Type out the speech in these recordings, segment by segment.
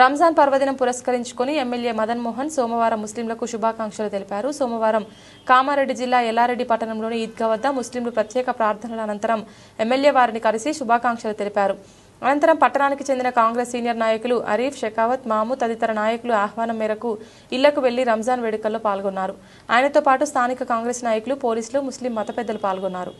రంజాన్ పర్వదినం పురస్కరించుకుని ఎమ్మెల్యే మదన్ మోహన్ సోమవారం ముస్లింలకు శుభాకాంక్షలు తెలిపారు. సోమవారం కామారెడ్డి జిల్లా ఎల్లారెడ్డి పట్టణంలోని ఈద్గా వద్ద ముస్లింలు ప్రత్యేక ప్రార్థనల అనంతరం ఎమ్మెల్యే వారిని కలిసి శుభాకాంక్షలు తెలిపారు. అనంతరం పట్టణానికి చెందిన కాంగ్రెస్ సీనియర్ నాయకులు అరీఫ్, షెకావత్, మాము తదితర నాయకులు ఆహ్వానం మేరకు ఇళ్లకు వెళ్లి రంజాన్ వేడుకల్లో పాల్గొన్నారు. ఆయనతో పాటు స్థానిక కాంగ్రెస్ నాయకులు, పోలీసులు, ముస్లిం మత పెద్దలు పాల్గొన్నారు.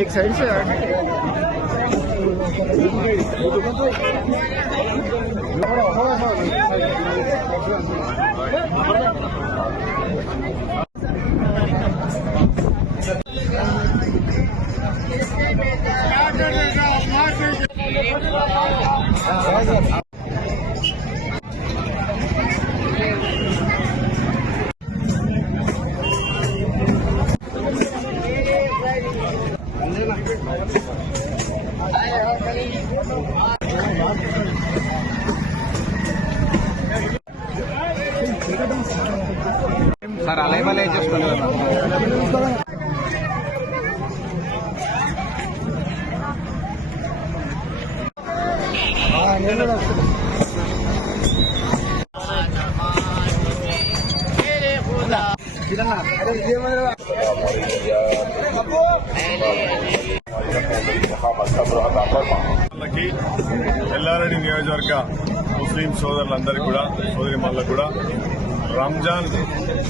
एक साइड से सर अलग वाले ఎల్లారెడ్డి నియోజకవర్గ ముస్లిం సోదరులందరికీ కూడా సోదరిమణులకు కూడా రంజాన్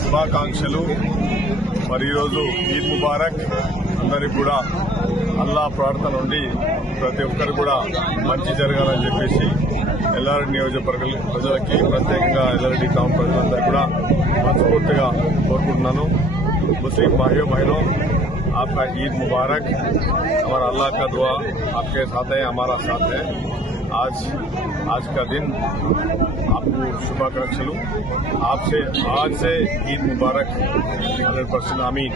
శుభాకాంక్షలు. మరి ఈరోజు ఈద్ ముబారక్. అందరికీ కూడా అల్లా ప్రార్థన ఉండి ప్రతి ఒక్కరు కూడా మంచి జరగాలని చెప్పేసి ఎల్లారెడ్డి నియోజకవర్గ ప్రజలకి, ప్రత్యేకంగా ఎల్లారెడ్డి టౌన్ ప్రజలందరూ కూడా మనస్ఫూర్తిగా కోరుకుంటున్నాను. मुस्लिम भाइयों बहनों, आपका ईद मुबारक। हमारा अल्लाह का दुआ आपके साथ है, हमारा साथ है। आज का दिन आपको शुभाकांक्षलु। आपसे आज से ईद मुबारक 100% आमीन।